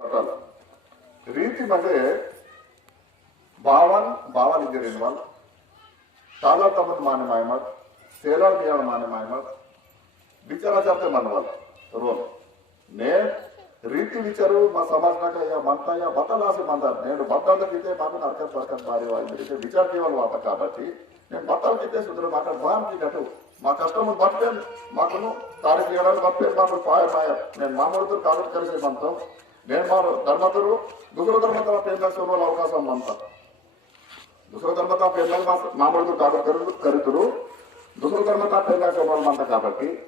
रीतीमध्ये बावन इधर इन्वॉल्व ताला तमद माने मायमत सेलर बियाण माने मायमत बिचारा जाते मनवाल रोल ने रीति विचारू మా సమాజనక या मनता या బతలాసి మందారు నేను బద్దలకితే మాకు నరకం బరకం మారే వాళ్ళు విచార కేవలం వాట కాబట్టి నేను బత్తలకితే సుందర మాట బాంకి గటు మా కష్టము బట్టే మాకును తారీఖు ఏడాది బట్టే మాకు పాయ నేను మామూలుతో కాదు కలిసి మంతం నేను మా ధర్మతులు దుసర ధర్మత పేర్ల సోమల అవకాశం మంత దుసర ధర్మత పేర్ల మామూలుతో కాదు కరుతురు దుసర ధర్మత పేర్ల సోమల మంత కాబట్టి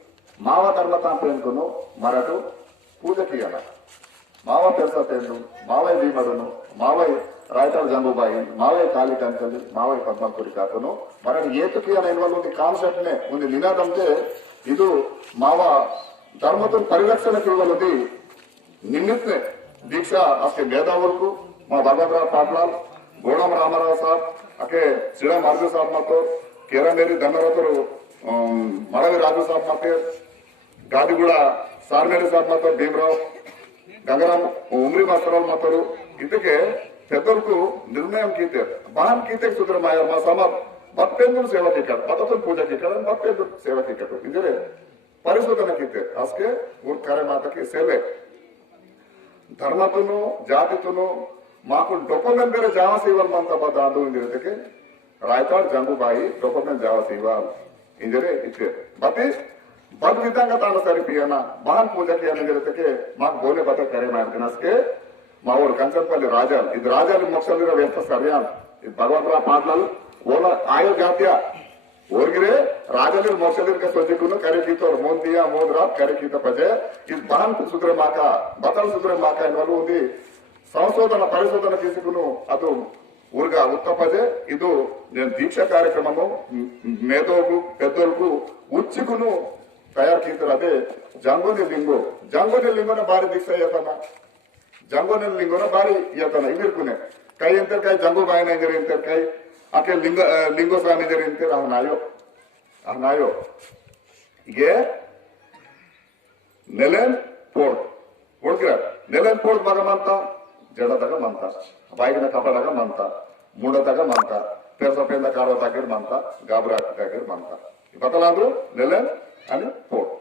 మావ ధర్మత పేర్కొను మరటు పూజకి అన్న మావ పెరస పేర్లు మావయ్య భీమడును మావయ్య రాయతాడు జంబుబాయి మావయ్య కాళీ కంకలి మావయ్య పద్మకుడి కాకను మరటి ఏతుకి అనే ಒಂದು ಕಾನ್ಸೆಪ್ಟ್ ನೇ ಒಂದು ನಿನಾದಂತೆ ಇದು ಮಾವ ಧರ್ಮದ ಪರಿರಕ್ಷಣೆಗೆ ಇರುವುದು ನಿಮಿತ್ತನೆ दीक्षा आपके ಮೇಧಾವರ್ಗು మా భగవద్రాವ್ ಪಾಟ್ಲಾಲ್ ಗೋಡಂ ರಾಮರಾವ್ ಸಾಬ್ ಅಕೆ ಸಿಡ ಮಾರ್ಗ ಸಾಬ್ ಮತ್ತು ಕೇರಮೇರಿ ಧನರಥರು ಮಳವಿ ರಾಜು ಸಾಬ್ ಮತ್ತೆ ಗಾದಿಗೂಡ ಸಾರ್ಮೇರಿ ಸಾಬ್ ಮತ್ತು ಭೀಮರಾವ್ ಗಂಗರಾಮ್ ಉಮ್ರಿ ಮಾಸ್ತರಾವ್ ಮತ್ತು ಇದಕ್ಕೆ పెద్దలకు నిర్ణయం కీతే బాహం కీతే సుద్రమాయ మా సమాజ్ బత్తెందులు సేవకి ఇక్కడ బత్తతులు పూజకి ఇక్కడ బత్తెందులు సేవకి ఇక్కడ ఇందులో పరిశోధన కీతే అస్కే ఊర్ కరే మాతకి సేవే ಧರ್ಮತನು ಜಾತಿತನು ಮಾಕು ಡೊಕೊಮೆನ್ ಬೇರೆ ಜಾವ ಸೇವಲ್ ಮಂತ ಬದ ಅದು ಇಂದಿರತಕ್ಕೆ ರಾಯ್ತಾಡ್ ಜಂಗುಬಾಯಿ ಡೊಕೊಮೆನ್ ಜಾವ ಸೇವಲ್ ಇಂದಿರೆ ಇತ್ತೆ ಬತ್ತೆ ಬದ್ ವಿಧಂಗ ತಾನು ಸರಿ ಪಿಯನ ಮಹಾನ್ ಪೂಜಕ್ಕೆ ಏನಿರತಕ್ಕೆ ಮಾಕು ಬೋಲೆ ಬತ್ತ ಕರೆ ಮಾಡ್ಕನಸ್ಕೆ ಮಾವೋಡು ಕಂಚನಪಲ್ಲಿ ರಾಜಾಲ್ ಇದು ರಾಜಾಲಿ ಮೋಕ್ಷಲಿರೋ ವ್ಯವಸ್ಥೆ ಸರಿಯಾನ ಇದು ಭಗವಂತರಾವ್ ಪಾಟ್ಲಾಲ್ ಓಲ ಆಯೋ ಜಾತಿಯ ಓರ್ಗಿರೆ ರಾಜಲಿರ್ ಮೋಕ್ಷಲಿರ್ಗೆ ಸೊಜ್ಜಿಕ್ಕೂ ಕರೆ ಕೀತವ್ರು ಮೋಂದಿಯ ಮೋದ್ರ ಕರೆ ಕೀತ ಪಜೆ ಇದು ಬಹನ್ ಸುದ್ರೆ ಮಾಕ ಬತಲ್ ಸುದ್ರೆ ಮಾಕ ಎನ್ನುವರು ಒಂದು ಸಂಶೋಧನ ಪರಿಶೋಧನ తీసుకును ಅದು ఊరుగా ఉత్తపజే ಇದು నేను దీక్ష కార్యక్రమము మేధోకు పెద్దలకు ఉచ్చికును తయారు కీతరు అదే జంగోని లింగోన ಬಾರಿ దీక్ష అయ్యతన ಜಂಗೋನ ಲಿಂಗೋನ ಬಾರಿ ಇಯತನ ಇದಿರ್ಕುನೆ ಕೈ ಎಂತರ್ ಕೈ ಜಂಗು ಬಾಯಿನ ಎಂಜರ್ ಎಂತರ್ ಕೈ ಆಕೆ ಲಿಂಗೋ ಸ್ವಾಮಿ ಎಂಜರ್ ಎಂತರ್ ಅವನಾಯೋ ಹೀಗೆ ನೆಲೆನ್ ಪೋರ್ಟ್ ಹುಡುಗಿರ ನೆಲೆನ್ ಪೋರ್ಟ್ ಬಾಗ ಮಂತ ಜಡದಾಗ ಮಂತ ಬಾಯಿಗಿನ ಕಪಡಾಗ ಮಂತ ಮುಂಡದಾಗ ಮಂತ ಪೇರ್ಸಪೇಂದ ಕಾರೋ ತಾಕಿರ್ ಮಂತ ಗಾಬರಾ ತಾಕಿರ್ ಮಂತ ಬದಲಾದ್ರು ನೆಲೆನ್ అని ಪೋರ್ಟ್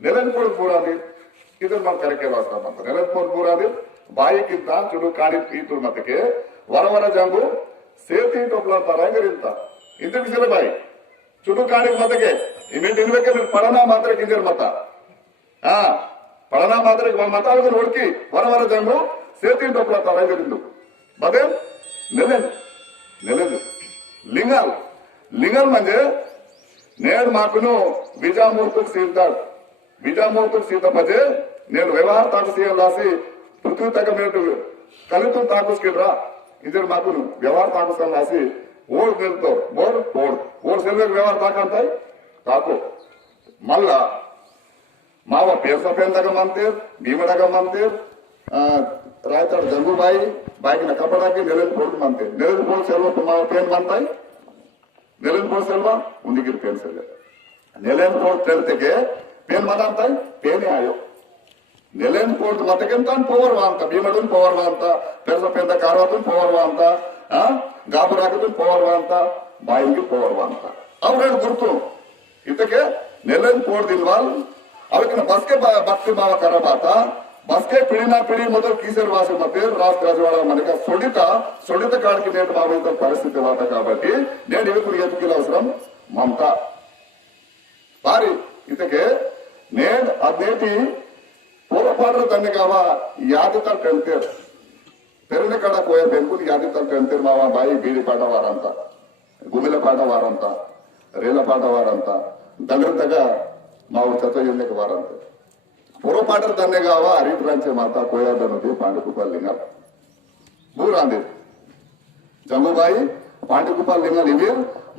ನೆಲೆನ್ ಪೋರ್ಟ್ ಪೂರಾದಿ ಇದನ್ನ మనం ಕರೆಕೆ ವಾಸ್ತ ಮಂತ ನೆಲೆನ್ ಪೋರ್ಟ್ ಪೂರಾದಿ ಬಾಯಿಗಿಂತ ಚುಡು ಕಾಡಿ ಈತುರ್ ಮತಕ್ಕೆ ವರವರ ಜಂಗು ಸೇತಿ ಟೊಪ್ಲ ತರಂಗರಿಂತ ಇಂತ ಬಿಸಿಲ ಬಾಯಿ ಚುಡು ಕಾಡಿ ಮತಕ್ಕೆ ಇಮೆಂಟ್ ಇನ್ಬೇಕೆ ನೀವು ಪಡನ ಮಾತ್ರ ಕಿಂಜರ್ ಮತ ಪಡನ ಮಾತ್ರ ಮತ ಹುಡುಕಿ ವರವರ ಜಂಗು ಸೇತಿ ಟೊಪ್ಲ ತರಂಗರಿಂದು ಬದೇ ನೆಲೆದು లింగల్ म्हणजे నేడు మాకును విజామూర్తుకు సీత म्हणजे నేను వ్యవహార తాకు సీఎం రాసి పృథ్వీ తగ్గ మీరు కలితో తాకుస్కిడ్రా ఇద్దరు మాకు వ్యవహార తాకుస్తాం రాసి ఓడ్ నిలుతావు ఓడ్ సెల్వే వ్యవహార తాకంతాయి తాకు మళ్ళా మావ పేర్సపేందగ మంతేర్ భీమడగ మంతేర్ రాయతాడు జంగుబాయి బాయికిన కపడాకి నెలలు పొడుగు మంతేర్ నెలలు పొడుగు సెల్వ మావ పేరు మంతాయి ನೆಲೆನ್ ಪೋಡ್ ಸೆಲ್ವಾ ಉಂದಿಗಿರ್ ಪೇನ್ ಸೆಲ್ವೆ ನೆಲೆನ್ ಪೋಡ್ ತೆಲ್ತೆಗೆ ಪೇನ್ ಮದ ಅಂತಾಯ್ ಪೇನೆ ಆಯೋ ನೆಲೆನ್ ಪೋಡ್ ಮತಕೆಂತಾನ್ ಪೋವರ್ವಾ ಅಂತ ಭೀಮಡನ್ ಪೋವರ್ವಾ ಅಂತ ಪೆರ್ಸಪೇಂದ ಕಾರ್ವಾತನ್ ಪೋವರ್ವಾ ಅಂತ ಗಾಬರಾಗದನ್ ಪೋವರ್ವಾ ಅಂತ ಬಾಯಿಗೆ ಪೋವರ್ವಾ ಅಂತ ಅವ್ರೇನು ಗುರುತು ಇದಕ್ಕೆ ನೆಲೆನ್ ಪೋಡ್ ದಿಲ್ವಾಲ್ ಅವಕ್ಕಿನ ಬಸ್ಗೆ ಭಕ್ತಿ ಭಾವ ಕರಬಾತ ಬಸ್ಗೆ ಪಿಡಿ ಮೊದಲು ಕೀಸರ್ ವಾಸಿ ಮತ್ತೆ ರಾಷ್ಟ್ರ ರಾಜವಾಳ మనకి సొడిత కాడికి నేటి బాబు పరిస్థితి వాత కాబట్టి నేను ఇవి ఎత్తుకెళ్ళ అవసరం మమత భారీ ఇతకే నేను అదేంటి పూర్వపాటలు తన్ని కావా యాదితలు టెంతేరు తెరని కడ పోయే బెంకులు యాదితలు టెంతేరు మావా బాయి బీడి పాట వారంతా గుమిల పాట వారంతా రేల పాట వారంతా దగ్గరగా మావు చెత్త ఎన్నిక వారంతా పూర్వపాటలు తన్నే కావా హరిప్రాంచే మాత కోయాదనుది పాండుకుప్పల్ లింగం బూరాంది జంబుబాయి పాండుకుప్పల్ లింగం ఇవి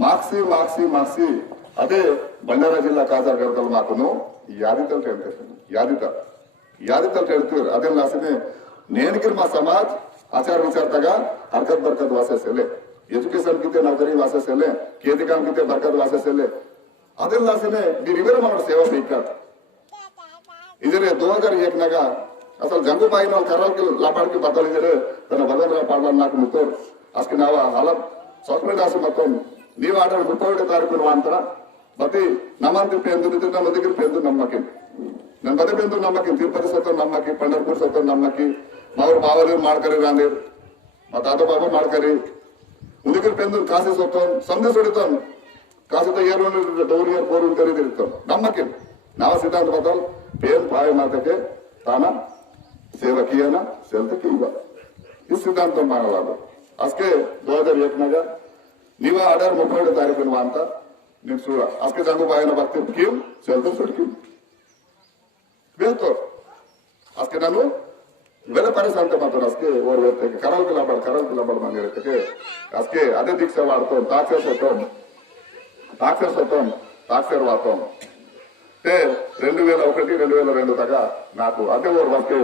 మార్క్సి అదే బండారా జిల్లా కాజాగడతలు మాకును యాదితలు ಹೇಳ್ತೀವಿ ಅದೆಲ್ಲ ಆಸನೆ ನೇನಗಿರ್ ಮಾ ಸಮಾಜ್ ಆಚಾರ ವಿಚಾರದಾಗ ಹರ್ಕತ್ ಬರ್ಕತ್ ವಾಸಸೆಲೆ ಎಜುಕೇಶನ್ ಕಿತೆ ನೌಕರಿ ವಾಸಸೆಲೆ खेती काम ಕಿತೆ ಬರ್ಕತ್ ವಾಸಸೆಲೆ ಅದೆಲ್ಲ ಆಸನೆ ನೀವು ಇವೆಲ್ಲ ಮಾಡೋ ಸೇವಾ ಬೇಕ ಇದರ 2001 ನಾಗ असल जंगू बाई ना करल के लापाड़ की बदल जरे तना बदल रा पाडला नाक मुतोर अस्के नावा हालत सॉफ्टवेयर दास मतों नीव आडर 31 तारीखु वांतरा बती नमंति पेंदु नितिन नमदिगिर पेंदु नम्मकी नन बदे पेंदु नम्मकी तिरुपति सत्तर नम्मकी पंढरपुर सत्तर नम्मकी मावर बावली माडकरी रांदेर मा तातो बाबा माडकरी उदिगिर पेंदु काशी सत्तर संधि सुडितन काशी तो येर डोर येर पोर उंटरी तिरुतन नम्मकी नावा सिद्धांत बदल पेन पाय मातके ताना सेवा किया ना सेल्त कीवा इस सिद्धांत मानवालो अस्के 2001 नगा नीवा आर्डर 31 तारीखु वांता నేను చూడ అస్కే జంగు బాయన భక్తి కిం సెల్తో సుడికి बेहतर आजके नानु वेले परिसंत मात्र आजके और वेते करल के लबड़ मांगे रहते के आजके अदे दीक्षा वार्तो ताक्षर वातो ते 2001-2002 दाका नाकु अदे और वाके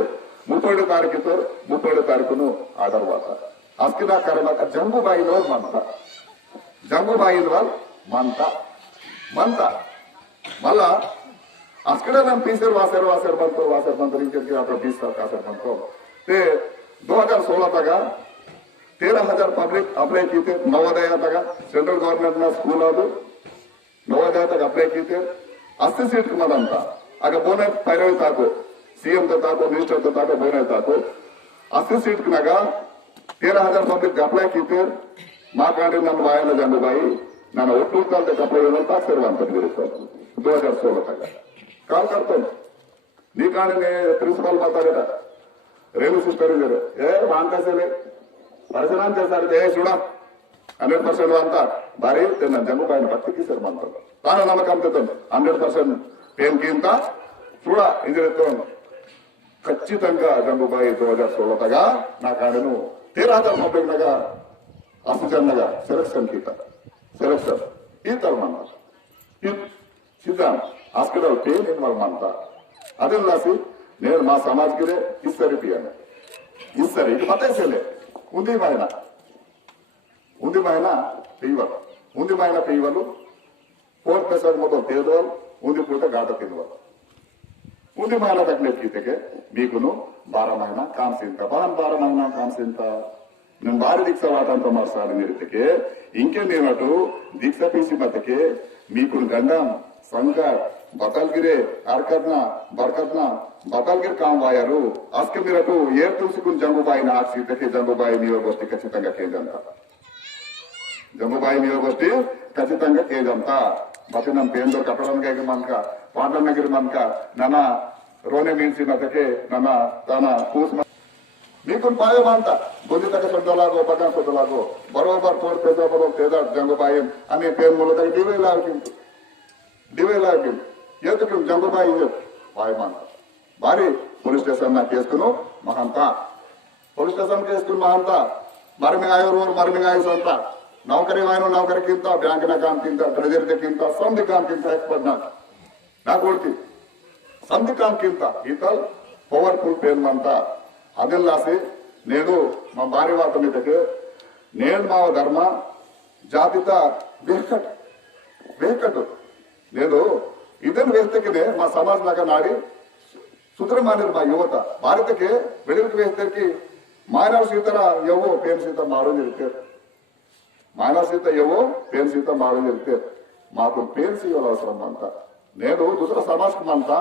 30 तारीखुनु आर्डर वाता आजके ना करना जंगू बाई नो मानता मला आजकडे ना पीसर वासर बनतो इनके आता 20 साल कासर बनतो ते 2016 तक 13,000 पब्लिक अप्लाई कीते नवोदय तक सेंट्रल गवर्नमेंट ना स्कूल ಅದು नवोदय तक अप्लाई कीते 80 सीट मदंत आगे बोने पैरवी ताको सीएम तो ताको मिनिस्टर तो ताको बोने ताको 80 सीट नगा 13,000 पब्लिक अप्लाई कीते माकांडे ನನ್ನ ಬಾಯನ ಜಂಗು ಬಾಯಿ ನಾನು ಒಟ್ಟು ಕಾಲದ ಅಪ್ಲೈ ಅಂತ ಸೇರುವಂತ 2016 तक काल करतो नी काने प्रिंसिपल माताडा रेणु सिस्टर ए वांकासेले పరిసరాం చేశారు ఏ చూడా 100% ಅಂತ ಬಾರಿ ನನ್ನ ಜಂಗು ಬಾಯಿನ ಭಕ್ತಿకి ಸರ್ ಮಾಡ್ತಾರೆ ತಾನು ನಮಕಂತ 100% ಪೇನ್ಕಿಂತ చూడ ఇంజరెతో ఖచ్చితంగా జంగు బాయి 2016 తగ నా కాడను 13,000 పబ్లిక్ నగా అసజన్నగా సెలక్షన్ ఈ తరమన్న ఈ సిద్ధాంత హాస్పిటల్ పేరు నిర్మాణ అంత అదిల్లాసి నేను మా సమాజ్కి ఇස්සరి పియాను ఇස්සరి ఇది పతేసేలే ఉంది మాయన పెయ్యవలు ఫోర్త్ మెసేజ్ మొత్తం తేదోలు ఉంది పూట ఘాట తినవలు ఉంది మాయన తగ్గ గీతకే మీకును 12 మహిళ కాంసింత 12 మహిళ కాంసింత నేను భారీ దీక్ష వాటంత మార్చాలి నిరితకే ఇంకేందేనట్టు దీక్ష పీసి మతకే మీకు గండం संकट बतलगिरे बरकतना बतलगिर काम वायरू आजके मेरटू ఏర్ तुलसिकुन जंगुबाई ना सीटके जंगुबाई नियोगोष्ठी ఖచ్చితంగా కేజంత जंगुबाई नियोगोष्ठी ఖచ్చితంగా కేజంత బతినం పేందో కట్టడానికి మనక పాండనగిరి మనక నానా రోనే మీన్సి మతకే నానా తానా కూస్ మీకున్ పాయో మాంత బుద్ధి తక సొందలాగో బగన్ సొందలాగో బరోబర్ తోడ్ పేద जंगुबाई అనే పేరు మూలక డివైలాగి ఏదకు జంగబాయి పాయమాన బారి పోలీస్ స్టేషన్ నా కేసును మహంతా పోలీస్ స్టేషన్ కేసును మహంతా మరిమిగాయ సంత ನೌಕರಿಗಿಂತ ಬ್ಯಾಂಕಿನ ಕಾಂತಿಂತ ಟ್ರೆಜರಿಗಿಂತ ಸಂಧಿ ಕಾಂತಿಂತ ಎಕ್ಸ್ಪರ್ಟ್ ನಾ ಕೊಡ್ತಿ ಸಂಧಿ ಕಾಂತಿಂತ ಈತಲ್ ಪವರ್ಫುಲ್ ಪೇನ್ ಅಂತ ಅದೆಲ್ಲಾಸಿ నేను మా భార్య వాత మీదకి నేను మా ధర్మ జాతిత వేకట్ లేదు ಇದನ್ನು ವ್ಯವಸ್ಥೆಗೆ ಮಾ ಸಮಾಜನಾಗ ನಾಡಿ ಸುಧಾರ ಮಾಡಿರ್ ಮಾ ಯುವತ ಭಾರತಕ್ಕೆ ಬೆಳವಣಿಗೆ ವ್ಯವಸ್ಥೆಗೆ ಮಾನವ ಸೀತರ ಯವು ಪೇನ್ ಸೀತ ಮಾಡೋದಿರುತ್ತೆ ಮಾನವ ಸೀತ ಯವು ಪೇನ್ ಸೀತ ಮಾಡೋದಿರುತ್ತೆ మాకు పేరు సీఎల్ అవసరం అంత నేను దుసరా సమాజం అంతా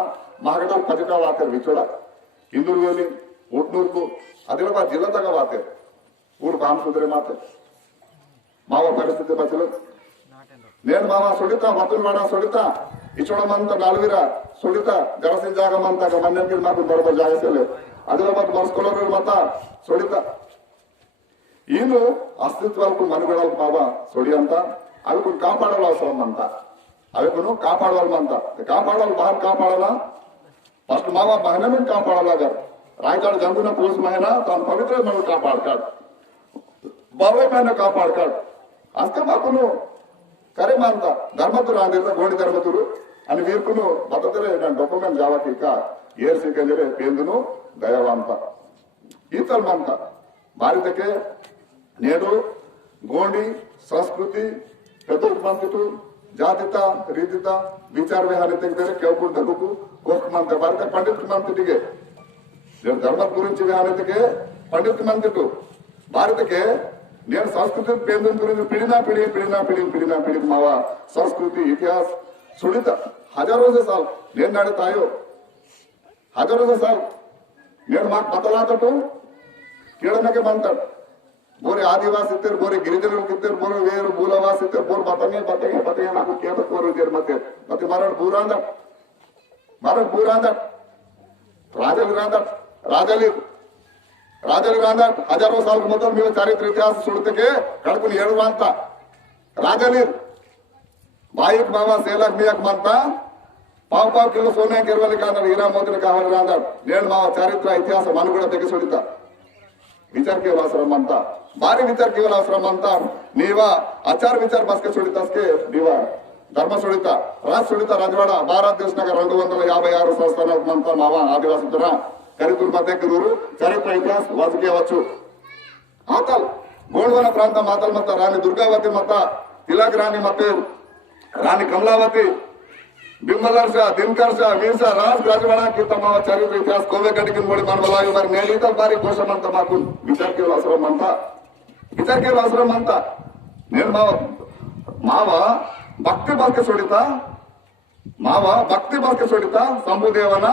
మాగడ పదిట వాతారు విచోడ ఇందూరు వేలి ఊట్నూరుకు ఆదిలాబాద్ జిల్లా దాకా వాతారు ఊరు కామ్ సుధరే మాత మావ పరిస్థితి బచ్చలు నేను మామ సుడితా మతుల్వాడ సుడితా ఇచ్చోడమంతా నాలుగుర సుడితా జరసిన జాగమంతా మన్యంకి మాకు బరోబర్ జాగసేలే ఆదిలాబాద్ మరుసుకోలేరు మత సుడితా ఈను అస్తిత్వాలకు మనుగడలకు బాబా సుడి అంతా అవి కొన్ని కాపాడాలి అవసరం అంతా అవి కొన్ని కాపాడాలంతా కాపాడాలి బాగా కాపాడాలా ఫస్ట్ మావ బహనమే కాపాడాలాగా రాయకాడు జంగున పోసి మహిళ తన పవిత్ర మనం కాపాడతాడు బాబాయ్ పైన కాపాడతాడు అస్తే మాకును కరే మాంత ధర్మతురు ఆంధ్ర గోడి ధర్మతురు అని వీరుకును బతతరే డొక్యుమెంట్ జావాకి ఏర్ సికంజరే పేందును దయవంత ఈతల్మంత భారతకే నేడు గోండి సంస్కృతి పెద్దమంతు ಜಾತಿತ ರೀತಿತ ವಿಚಾರ ವಿಹಾರ ತೆಗೆದರೆ ಕೇಳ್ಕೊಂಡು ತಗೋಕು ಕೋರ್ಟ್ ಮಂತ್ರ ಭಾರತ ಪಂಡಿತ್ ಮಂತ್ರಿಗೆ నేను ధర్మ గురించి వ్యానతకే పండిత మంత్రికు భారతకే నేను సంస్కృతి పేదం గురించి పిడినా మావా संस्कृति इतिहास सुनिता हजारों से साल నేను నడతాయో हजारों से साल నేను మాకు బతలాతటು ಕೇಳನಕ್ಕೆ ಬಂತಾడు ಬೋರೆ ಆದಿವಾಸಿ ಇರ್ತಾರೆ ಬೋರೆ ಗಿರಿಜನರು ಇರ್ತಾರೆ ಬೋರೆ ವೇರು ಮೂಲವಾಸಿ ಇರ್ತಾರೆ ಬೋರ್ ಬತ್ತಗೆ నాకు ಕೇತ ಕೋರಿದ್ದಾರೆ ಮತ್ತೆ ಮಾರಾಡ್ ಬೂರ ಅಂದ ರಾಜಲಿ ರಾಂದಾಟ್ हजारों साल ಮೊದಲು ನೀವು ಚಾರಿತ್ರ ಇತಿಹಾಸ ಸುಡುತ್ತಕ್ಕೆ ಕಳ್ಕೊಂಡು ಹೇಳುವ ಅಂತ ರಾಜಲೀರ್ ಬಾಯಿಕ್ ಬಾಬಾ ಸೇಲಾಕ್ ಮೀಯಕ್ ಮಂತ ಪಾವ್ ಕಿಲೋ ಸೋನೆ ಗೆರವಲ್ಲಿ ಕಾಂದಾಡ್ ಹೀರಾ ಮೋದಿನ ಕಾವಲಿ ರಾಂದಾಡ್ ನೇಣು ಮಾವ ಚಾರಿತ್ರ ಇತಿಹಾಸ ಮನುಗುಣ ತೆಗೆಸುಡಿತ विचार केवल आश्रम अंत भारी विचार केवल आश्रम अंत नीवा आचार विचार बसके सुड़ितस्के नीवा धर्म सुड़िता राज सुड़िता राजवाड़ा भारत देश 256 संस्थान मावा आदिवासी करीतूर मध्य चरित्र इतिहास वाचकेयवच्चु आतल गोंडवन प्रांत मातल मत रानी दुर्गावती मत तिलक रानी मत रानी कमलावती बिम्बलर्ष दिनकर्ष वीरस राज राजवाड़ा की तमाम चरित्र इतिहास कोवे गड्डी मोड़ी मनबलायु మరి నేలిత బారి కోశమంత మాకు విచార్ కేవల అవసరం అంత నేను మావ భక్తి बाके सोडिता संभुदेवನ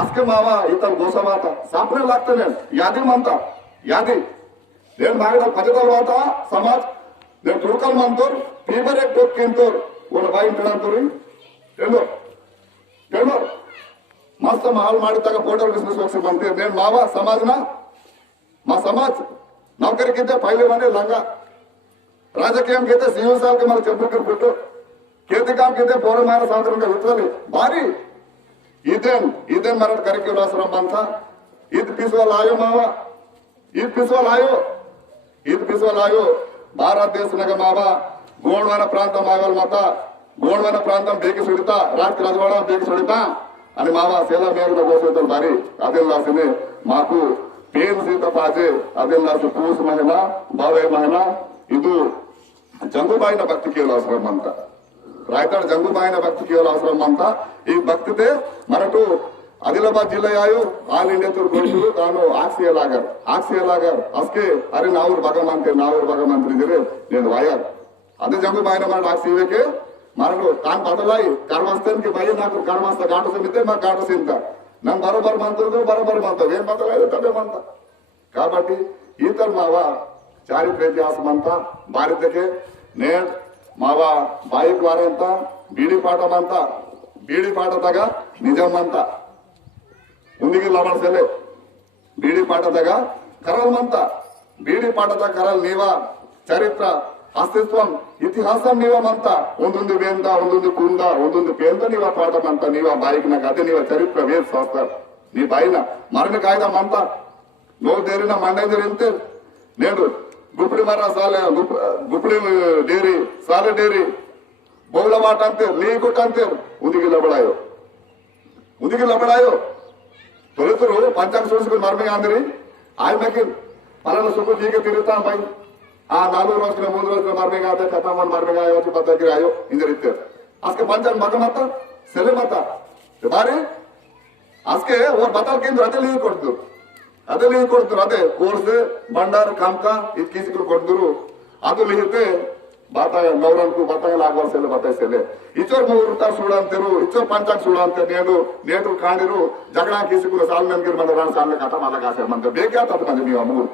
ಅಸ್ಕೆ ಮಾವ ಈತಲ್ ಗೋಸವಾತ ಸಾಪ್ರೆ लागते यादी म्हणता यादी నేను మాగడ పదతలవాత సమాజ్ నేను ತುಳುಕಲ್ ಮಂತೋರ್ ಫೀವರ್ एक टोक किंतोर कोण बाई ಇಂಟಣಂತೋರಿ ಹೇಳೋ मस्त माल ಮಾಡಿದಾಗ ಫೋಟೋ ಬಿಸ್ನೆಸ್ ಹೋಗ್ಸಿ ಬಂತೆ నేను ಮಾವ ಸಮಾಜನ మా సమాజ్ నౌకరికింతే పైలే మనే లంగా రాజకీయం కింద సివిల్ साल के మన చెప్పుకు పెట్టు खेती काम किते पोर मार साधारण का वितरली भारी इदेन मराठ करिक्युलर आश्रम बनता ईद पिसवाल आयो भारत देश नग मावा गोंडवन प्रांत मावल मत गोंडवन प्रांत बेकी सुड़िता राजवाड़ा बेकी सुड़िता అని మావా సేల మేరుల గోసేతలు భారీ అదెల్లాసినే మాకు పేరు సీత పాజే అదెల్లాసి పూసు మహిమ బావే మహిమ ಇದು ಜಂಗುಬಾಯಿನ ಭಕ್ತಿ ಕೇವಲ ಆಶ್ರಮ ಅಂತ ರಾಯತಾಡ್ ಜಂಗುಬಾಯಿನ ಭಕ್ತಿ ಕೇವಲ ಆಶ್ರಮ ಅಂತ ಈ ಭಕ್ತಿತೆ ಮರಟು ಆದಿಲಾಬಾದ್ ಜಿಲ್ಲೆಯಾಯು ಆಲ್ ಇಂಡಿಯಾ ತೂರ್ ಗೋಲ್ಡು ತಾನು ಆಕ್ಸಿಯಲಾಗರ್ ಅಸ್ಕೆ ಅರೆ ನಾವೂರ್ ಭಗವಂತರಿದ್ದೀರಿ నేను వాయార్ అదే జంగుబాయిన మరట ఆక్సివేకే మరటు కాన్ బదలాయి కర్మస్థానికి భయ నాకు కర్మస్థ గాట సమితే మా గాట సింత నన్ను బరోబర్ మంతరు ఏం బదలాయి తదే మంత కాబట్టి ఈతల్ మావా చారిత్ర ఇతిహాసం అంతా భారతಕ್ಕೆ ನೇಡ್ ಮಾವ ಬಾಯಿಕ್ ವಾರ ಅಂತ ಬೀಡಿ ಪಾಠದಾಗ ನಿಜಮ್ ಅಂತ ಮುಂದಿಗೆ ಲವಣಸಲೆ ಬೀಡಿ ಪಾಠದಾಗ ಕರಲ್ ಮಂತ ಬೀಡಿ ಪಾಠದಾಗ ಕರಲ್ ನೀವ ಚರಿತ್ರ ಅಸ್ತಿತ್ವಂ ಇತಿಹಾಸ ನೀವಮಂತ ಒಂದೊಂದು ವೇಂದ ಒಂದೊಂದು ಕುಂದ ಒಂದೊಂದು ಪೇಂದ ನೀವ ಪಾಠಮಂತ ನೀವ ಬಾಯಿಕ್ ನಾಗ ಅದೇ ನೀವ ಚರಿತ್ರ ವೇದ ಶಾಸ್ತ್ರ ನೀ ಬಾಯಿನ ಮರಣ ಕಾಯ್ದ ಮಂತ ನೋದೇರಿನ ಮಂಡೇದಿರಿ ಅಂತ ನೇಡು गुपड़ी मारा साले गुपड़ी डेरी साले डेरी बोला वाट अंते ली कोट अंते उदिगे लबड़ायो तोलेतुरु पंचांग सोर्सुकुल मर्मे आंदरी आय मकिन पलाना सुकु जीके तिरुता भाई आ 4 रोज 3 रोज मर्मे आते खतमन मर्मे आयो వచ్చి పద్దకి आयो इंजरिते आजके पंचांग मगमता सेले मता बारी आजके और बतल केंद्र अदली ಕೊಡ್ತು ಅದೇ ಕೋರ್ಸ್ ಬಂಡಾರ ಕಾಮಕ ಇದು ಕಿಸಿಕರು ಕೊಡ್ದರು ಅದು ಲಿಹಿತೆ ಬಾತಾಯ ನವರಂಕು ಬಾತಾಯ ಆಗವರ್ಸೆಲ್ಲ ಬಾತಾಯಿಸೆಲೆ ಇಚೋರ್ ಮೂರುತ ಸುಳ ಅಂತಿರು ಇಚೋರ್ ಪಂಚಾಂಗ ಸುಳ ಅಂತ ನೇಟು ಕಾಣಿರು ಜಗಳ ಕಿಸಿಕರು ಸಾಲ ನನ್ಗಿರ್ ಬಂದ ಸಾಲ ಕಥ ಮಾಲಗಾಸೆ ಮಂತ ಬೇಕಾತ ಮಂದಿ ನೀವು ಮೂರು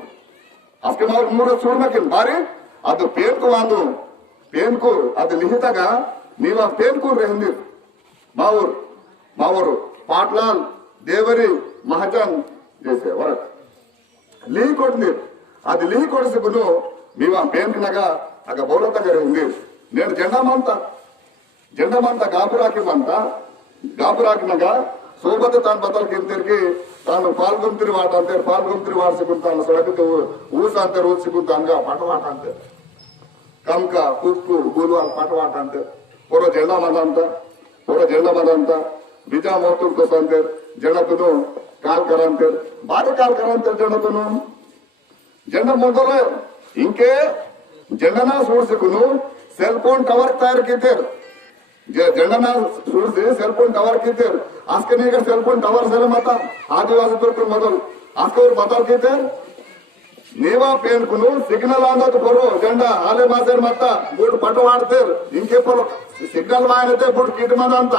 ಅಷ್ಟೇ ನಾವು ಮೂರು ಸುಳ್ಮಕಿನ್ ಬಾರಿ ಅದು ಪೇನ್ಕು ಅದು ಲಿಹಿತಾಗ ನೀವ ಪೇನ್ಕು ರೆಹಂದಿರ್ ಮಾವರು ಪಾಟ್ಲಾಲ್ ದೇವರಿ ಮಹಾಜನ್ जैसे वरक ली कोडनीर అది ली ಕೊಡಿಸಿbunu మీవా పేంటినగా అగ బౌలతగా ఉంది నేను జెండా మంత ಗಾಬುರಾಕಿನಗ ಸೋಬತ ತಾನು ಬದಲ್ ಕಿಂತಿರ್ಗಿ ತಾನು ಪಾಲ್ಗೊಂತಿರಿ ವಾಡ್ಸಿಕೊಂಡು ತಾನು ಸೊಳಗಿದ್ದು ಊಸ ಅಂತಾರೆ ಊಸಿಕೊಂಡು ಹಂಗ ಪಟವಾಟ ಅಂತೆ ಕಮ್ಕ ಕುಕ್ಕು ಗುಲ್ವಾಲ್ ಪಟವಾಟ ಅಂತೆ ಪೂರ ಜೆಂಡಾ ಮದ ಅಂತ ಬಿಜಾ ಮೋತೂರ್ ಕೋಸ ಅಂತಾರೆ ಜೆಂಡತನು ಕಾಲ್ ಕರಂತೇರ್ ಬಾರಿ ಕಾಲ್ ಕರಂತೇರ್ ಜೆಂಡತನು ಜೆಂಡ ಮೊದಲು ಇಂಕೆ ಜೆಂಡನ ಸೋಡ್ಸಿಕೊಂಡು ಸೆಲ್ ಫೋನ್ ಟವರ್ ತಯಾರು ಕಿತ್ತೇರ್ झंडा ना सुड़सी सेल्फोन टावर कीते आज के नहीं सेल्फोन टावर से मत आदिवासी तोड़ मोदल आज के बदल कीते ನೀವಾ ಪೇನ್ಕುನು ಸಿಗ್ನಲ್ ಅಂದತ್ ಬರೋ ಜೆಂಡಾ ಹಾಲೆ ಮಾಸರ್ ಮತ್ತ ಬುಡ್ ಪಟ ವಾಡ್ತೀರ್ ಇಂಕೆ ಪರ ಸಿಗ್ನಲ್ ವಾಯನತೆ ಬುಡ್ ಕಿಟ್ ಮದ ಅಂತ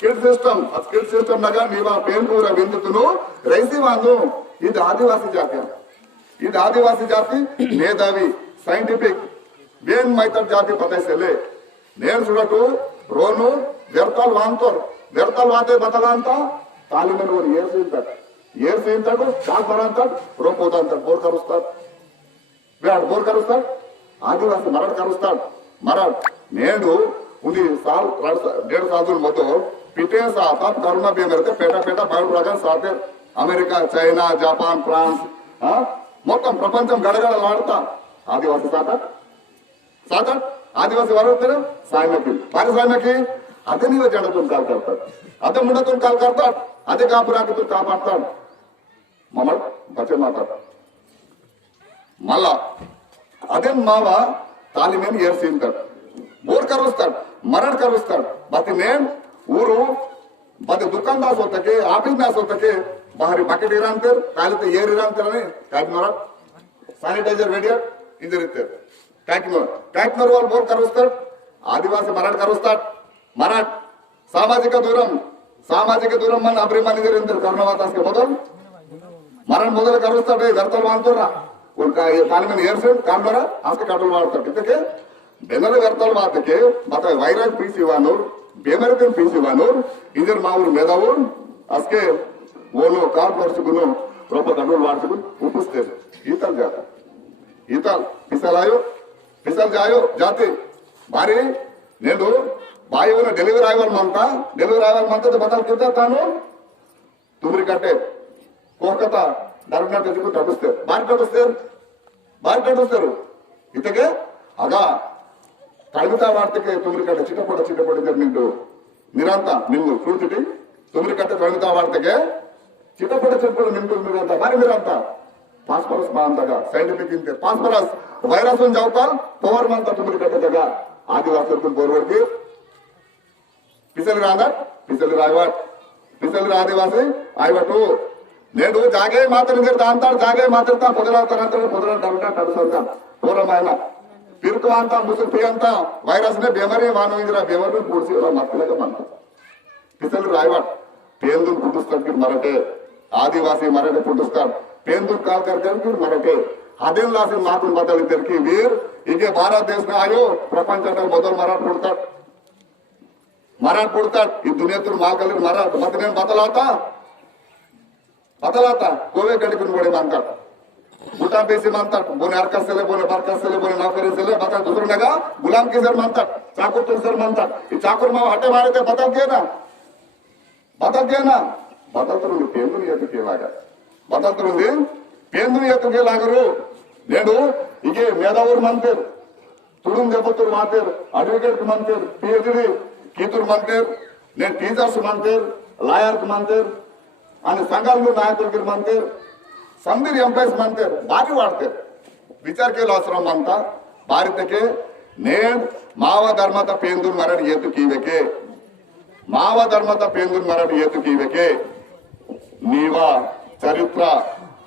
ಕಿಟ್ ಸಿಸ್ಟಮ್ ನಗ ನೀವಾ ಪೇನ್ಕೂರ ಬಿಂದುತುನು ರೈಸಿ ವಾಂದು ಇದು ಆದಿವಾಸಿ ಜಾತಿ ಮೇಧಾವಿ సైంటిఫిక్ ಬೇನ್ ಮೈತರ್ ಜಾತಿ ಪತೈಸೆಲೆ ನೇರ್ ಸುಡಟು ರೋನು ವ್ಯರ್ಥಲ್ ವಾಂತೆ ಬತಲ ಅಂತ ತಾಲಿಮನ್ ಓರ್ ఏర్ చేయించాడు షాక్ బర అంటాడు రోపోతా అంటాడు బోర్ కరుస్తాడు వేడు బోర్ కరుస్తాడు ఆదివాసి మరడు కరుస్తాడు మరడు నేడు ఉంది సాల్ 1.5 साल మొత్తం పిటే సాత కరోనా బీమరితే పేట బయట ప్రకారం సాతే అమెరికా చైనా జపాన్ ఫ్రాన్స్ మొత్తం ప్రపంచం గడగడలాడుతా ఆదివాసి సాత ఆదివాసి వరవుతారు సాయమకి పారిశ్రామికి అదే నీవ జడతో కాల్ కడతాడు అదే ముండతో కాల్ కడతాడు అదే కాపురాకితో కాపాడతాడు మమ్మల్ని బచ్చే మాట్లాడతాడు మళ్ళా అదే మావ తాలిమేని ఏర్సీంటాడు బోర్ కరుస్తాడు మరడు కరుస్తాడు బతి నేను ఊరు బతి దుకాణదాస్ ಹೋಗ್ತಕ್ಕೆ ಆಫೀಸ್ ದಾಸ್ ಹೋಗ್ತಕ್ಕೆ ಬಾರಿ ಬಕೆಟ್ ಇರಂತೇರ್ ಕಾಲಿತ ಏರ್ ಇರಂತೇರನೆ ಕಾಕಿನವರ ಸ್ಯಾನಿಟೈಸರ್ ವೇಡಿಯರ್ ಇಂದಿರುತ್ತೆ ಕಾಕಿನವರ వాళ్ళు బోర్ కరుస్తాడు ఆదివాసి మరడు కరుస్తాడు మరాఠ్ సామాజిక దూరం మన అభిమానించారు కరోనా వాతాస్కి మొదలు మరణ్ మొదలు కరుస్తాడు వ్యర్థాలు వాడుతురా దాని మీద ఏర్సేడు కాంబరా ఆస్తి కట్టలు వాడతాడు ఇంతకే బెనర వ్యర్థాలు వాతకే మత వైరాగ్ పీసీ వానూర్ బేమరకం పీసీ వానూర్ ఇంజర్ మా ఊరు మేధావూర్ ఆస్కే ఓను కార్ పరుచుకును రూప కట్టలు వాడుకుని ఉప్పుస్తారు ఈతల్ పిసల్ జాయో జాతి భారీ నేను ಬಾಯಿವನ ಡೆಲಿವರಿ ಆಯ್ವಲ್ ಮಂತ ಬದಲ್ ಕಿಂತ ತಾನು ತುಮ್ರಿ ಕಟ್ಟೆ ಕೋಲ್ಕತ್ತಾ ದರ್ಗಾ ತೆಗೆದು ಬಾರಿ ಕಟ್ಟಿಸ್ತಾರೆ ಇತಗೆ ಆಗ ಕಡಿಮಿತ ವಾರ್ತೆಗೆ ತುಮ್ರಿ ಕಟ್ಟೆ ಚಿಟ್ಟಪಡಿದ್ದಾರೆ ನಿಂದು ನಿರಂತ ನಿಮ್ದು ಸುಳ್ತಿಟಿ ತುಮ್ರಿ ಕಟ್ಟೆ ಕಡಿಮಿತ ವಾರ್ತೆಗೆ ಚಿಟ್ಟಪಡಿ ನಿಂದು ನಿರಂತ ಬಾರಿ ನಿರಂತ ಫಾಸ್ಫರಸ್ ಬಾ ಅಂತಾಗ ಸೈಂಟಿಫಿಕ್ ಇಂತೆ ಫಾಸ್ಫರಸ್ ವೈರಸ್ ಒಂದು ಜಾವತಾಲ್ ಪವರ್ ಮಂತ ತುಮ್ರಿ ಕಟ್ಟೆದಾಗ ಆದಿವಾಸಿ ಬೋರ್ವರ್ಗೆ పిసలి ఆదివాసి ఆయవటు నేను జాగే మాత్రం పొదలంటారు పూర్వమైన పిరుకు అంతా ముసుగు అంత వైరస్ నే బెమరీ బెమరీ పూడ్చి మక్కలుగా మన పిసలి రాయవాట్ పేందు పుట్టుస్తాడు మరటే ఆదివాసి మరటే పుట్టుస్తాడు పేందు కాల్ కర్కర్ మరటే అదేం లాసి మాకు బదలు తెరికి వీర్ ఇగే భారతదేశం ఆయో ప్రపంచంలో మొదలు मराठ पुड़ताड ई दुनिया माल मराठ मत నేను बतलाता गोवे कड़कुन बड़े मानता गुटा बेसी मानता बोने अरकसले बोने बरकसले बोने नौकरीसले बता दूसरे लगा गुलाम के सर मानता चाकुर तो सर मानता ई चाकुर माव हटे मारे ते बता के ना बतलतरुंदी पेंदुनी एतुकेलागा बतलतरुंदी पेंदुनी एतुकेलागरू నేను ఇగే మేధావులు మంతేరు తుడుం దెబ్బతురు మాతేరు అడ్వకేట్ మంతేరు పిహెచ్డి कीतुर मंदिर ने टीचर्स मंदिर लायर मंदिर संघालू नायकुल मंदिर संदिर एंप्लॉयज मंदिर भारी वाड़ते विचार के अवसर अंत भारत ने माव धर्मता पेंदुर मरड़ एतु कीवेके माव धर्मता पेंदुर मरड़ एतु कीवेके नीवा चरित्र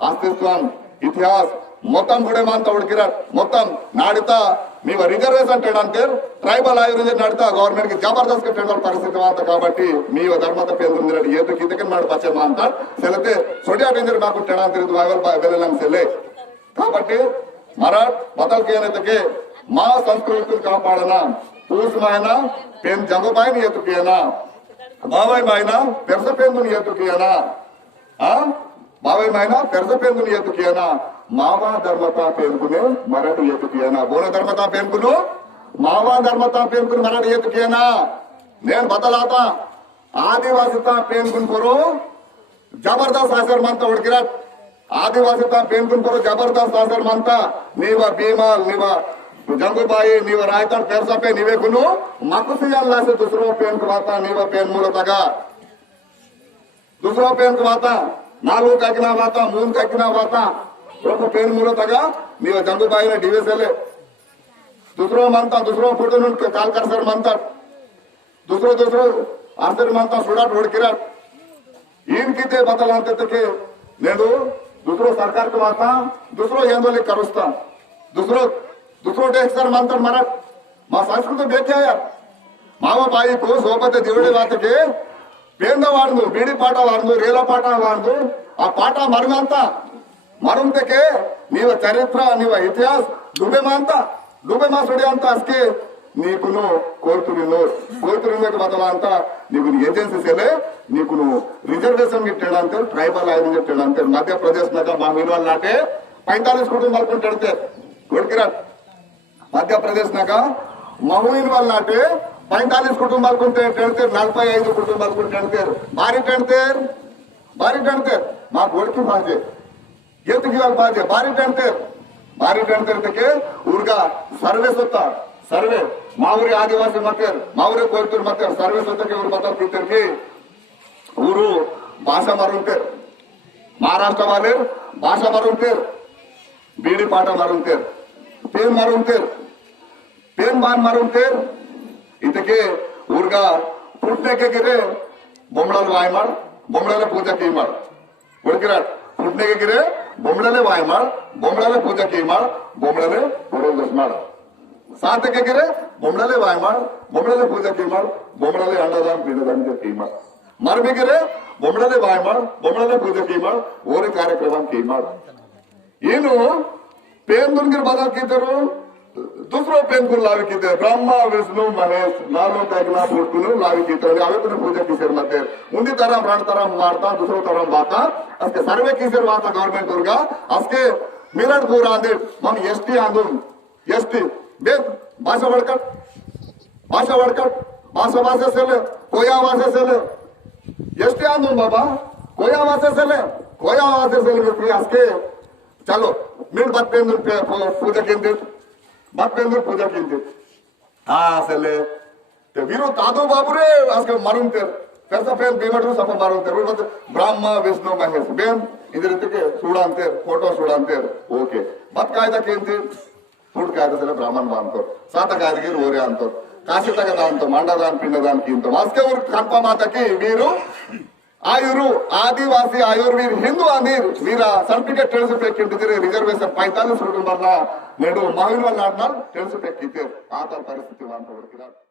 अस्तित्व इतिहास మొత్తం కూడా మంత ఉడికిరారు మొత్తం నాడితా మీ రిజర్వేషన్ టెండర్ ట్రైబల్ ఆయుర్వేద నడితా గవర్నమెంట్ కి జబర్దస్త్ టెండర్ పరిస్థితి అంత కాబట్టి మీ ధర్మత పేరు ఏదో కిందకి నాడు పచ్చే అంత సెలతే సొడియా టెండర్ మాకు టెండర్ తిరిగి వెళ్ళలేం సెల్లే కాబట్టి మరాఠ్ బతల్ కేనతకే మా సంస్కృతిని కాపాడనా పూసమైన పెన్ జంగబాయిని ఎత్తుకేనా బాబాయ్ మాయన పెరస పెందుని ఎత్తుకేనా బాబాయ్ మాయన పెరస పెందుని ఎత్తుకేనా మావా ధర్మతా పేర్కొనే మరాఠీ ఎత్తుకేనా బోన ధర్మతా పేర్కొను మావా ధర్మతా పేర్కొను మరాఠీ ఎత్తుకేనా నేను బతలాత ఆదివాసితా పేర్కొను కొరు జబర్దస్త్ ఆసర్ మంత ఉడికిరాట్ ఆదివాసితా పేర్కొను కొరు జబర్దస్త్ ఆసర్ మంత నీవ భీమాల్ నీవ జంగుబాయి నీవ రాయతాడ్ పెరసపే నీవే కును మక్కుసియాల్ లాసే दूसरो पेन कवाता నీవ पेन मूलतगा दूसरो पेन कवाता नालू काकिना वाता मून काकिना वाता रोको पेन मूलतगा నీవ జంగుబాయి ने डिवेसले दूसरो मानता दूसरो फोटो काल कर सर मानता दुसरं आरती मानता सुडाट ओळखिराट इन किती बदल अंतಕ್ಕೆ నేను दुसरो सरकार को माता दुसरो ఏందోలి కరుస్తా दुसरो टेक्सर मानता मराठ మా సంస్కృతి బేఖ్యాయ మావ బాయికు సోపతి దేవుడి వాతకి పేంద వాడును బీడి పాట వాడును రేల పాట వాడును ಆ ಪಾಠ ಮರುಗಂತ ಮರುಂತಕ್ಕೆ ನೀವ ಚರಿತ್ರ ನೀವ ಇತಿಹಾಸ ಡುಬೆ ಮಾಸುಡಿ ಅಂತ ಅಷ್ಟೇ నీకు కోరుతున్న బదల ಅಂತ నీకు ಏಜೆನ್ಸಿ ಸೇಲೆ నీకు ರಿಸರ್ವೇಶನ್ ಇಟ್ಟೇಳಂತೆ ಟ್ರೈಬಲ್ ಆಯ್ದು ಇಟ್ಟೇಳಂತೆ ಮಧ್ಯಪ್ರದೇಶನಾಗ ಮಾವಿನವಾಲ್ ನಾಟೆ 45 ಕುಟುಂಬ ಹೇಳ್ತೆ ಕೊಡ್ಕಿರ ಮಧ್ಯಪ್ರದೇಶನಾಗ ಮಾವಿನವಾಲ್ ನಾಟೆ 45 ಕುಟುಂಬ ಹೇಳ್ತಾರೆ 45 ಕುಟುಂಬ ಹೇಳ್ತಾರೆ ಬಾರಿ ಟಣ್ತೇರ್ ಮಾ ಗೋಡ್ಕಿ ಬಾಜೆ ಗೆದ್ದಿಗೆ ಬಾಜೆ ಬಾರಿ ಟಣ್ತೇರ್ದಕ್ಕೆ ಊರ್ಗ ಸರ್ವೆ ಸುತ್ತ ಸರ್ವೆ ಮಾವೂರಿ ಆದಿವಾಸಿ ಮತ್ತೇರ್ ಮಾವೂರಿ ಕೋರ್ತೂರ್ ಮತ್ತೇರ್ ಸರ್ವೆ ಸುತ್ತಕ್ಕೆ ಊರು ಬದಲ್ತಿರ್ತಿ ಊರು ಭಾಷಾ ಮರುಂತೇರ್ ಮಹಾರಾಷ್ಟ್ರ ವಾಲೇರ್ ಭಾಷಾ ಮರುಂತೇರ್ ಬೀಡಿ ಪಾಠ ಮರುಂತೇರ್ ಪೇನ್ ಬಾನ್ ಮರುಂತೇರ್ ಇದಕ್ಕೆ ಊರ್ಗ ಪುಟ್ನೆಕ್ಕೆ ಗಿರೆ ಬೊಮ್ಮಳಲ್ ವಾಯ್ ಮಾಡ್ ಬೊಮ್ಮಳಲೆ ಪೂಜಾ ಕೈ ಮಾಡ್ ಹುಡುಗಿರಾಟ್ ಪುಟ್ನೆಗೆ ಗಿರೆ ಬೊಮ್ಮಳಲೆ ವಾಯ್ ಮಾಡ್ ಬೊಮ್ಮಳಲೆ ಪೂಜಾ ಕೈ ಮಾಡ್ ಬೊಮ್ಮಳಲೆ ಹೊರದಸ್ ಮಾಡ್ ಸಾತಕ್ಕೆ ಗಿರೆ ಬೊಮ್ಮಳಲೆ ವಾಯ್ ಮಾಡ್ ಬೊಮ್ಮಳಲೆ ಪೂಜಾ ಕೈ ಮಾಡ್ ಬೊಮ್ಮಳಲೆ ಅಂಡದಾನ್ ಪಿಂಡದಾನ್ ಕೈ ಮಾಡ್ ಮರ್ಬಿಗಿರೆ ಬೊಮ್ಮಳಲೆ ವಾಯ್ ಮಾಡ್ ಬೊಮ್ಮಳಲೆ ಪೂಜಾ ಕೈ ಮಾಡ್ ಓರೆ ಕಾರ್ಯಕ್ರಮ ಕೈ ಮಾಡ್ ಏನು ಪೇನ್ ದುನ್ಗಿರ್ ಬದಕಿದ್ದರು दुसरो पेनकुल लाविकिते ब्रह्मा विष्णु महेश नालो तैगना फुटकुनु लाविकिते अवेतन पूजा किसेर मते उंदी तरह रण तरह मारता दूसरो तरह बाता अस्के सर्वे किसेर वाता गवर्नमेंट दुर्गा अस्के मिरट पूरा अंदे मम एसटी आंदो एसटी बे भाषा वड़कट सेले कोया भाषा सेले एसटी आंदो बाबा कोया भाषा सेले अस्के चलो मिर बात पेन पूजा केंद्र ಮತ್ತೊಂದು ಪೂಜಾ ಕಿಂತಿ ಅಸಲೆ ವಿರೋಧ ಆದೋ ಬಾಬುರೇ ಅಸ್ಕ ಮರುಂತೇರ್ ಕರ್ಸ ಪೇನ್ ಬೇಮಡ್ರು ಸಪ ಮರುಂತೇರ್ ಮತ್ತೆ ಬ್ರಹ್ಮ ವಿಷ್ಣು ಮಹೇಶ್ ಬೇನ್ ಇದರಕ್ಕೆ ಸೂಡ ಅಂತೇರ್ ಫೋಟೋ ಸೂಡ ಅಂತೇರ್ ಓಕೆ ಮತ್ ಕಾಯ್ದ ಕೇಂತಿ ಫುಡ್ ಕಾಯ್ದ ಸಲ ಬ್ರಾಹ್ಮಣ ಬಾಂತೋರ್ ಸಾತ ಕಾಯ್ದಗಿರ್ ಓರೆ ಅಂತೋರ್ ಕಾಶಿ ತಗದ ಅಂತ ಮಂಡದಾನ್ ಪಿಂಡದಾನ್ ಕಿಂತ ಅಸ್ಕೆ ಊರ್ ಕಲ್ಪ ಮಾತಕ್ಕೆ ವೀರು ಆಯುರು ಆದಿವಾಸಿ ಆಯುರ್ವೀರ್ ಹಿಂದೂ ಅಮೀರ್ ವೀರ ಸರ್ಟಿಫಿಕೇಟ್ ತಿಳಿಸಬೇಕಿದ್ರೆ ರಿಸರ್ವೇಶನ್ 45 ಕುಟುಂಬ ನೆಡು ಮಾವಿನ ನಾಡ್ನಲ್ಲಿ ತಿಳಿಸಬೇಕಿತ್ತು ಆ ತರ ಪರಿಸ್ಥಿತಿ ಅಂತ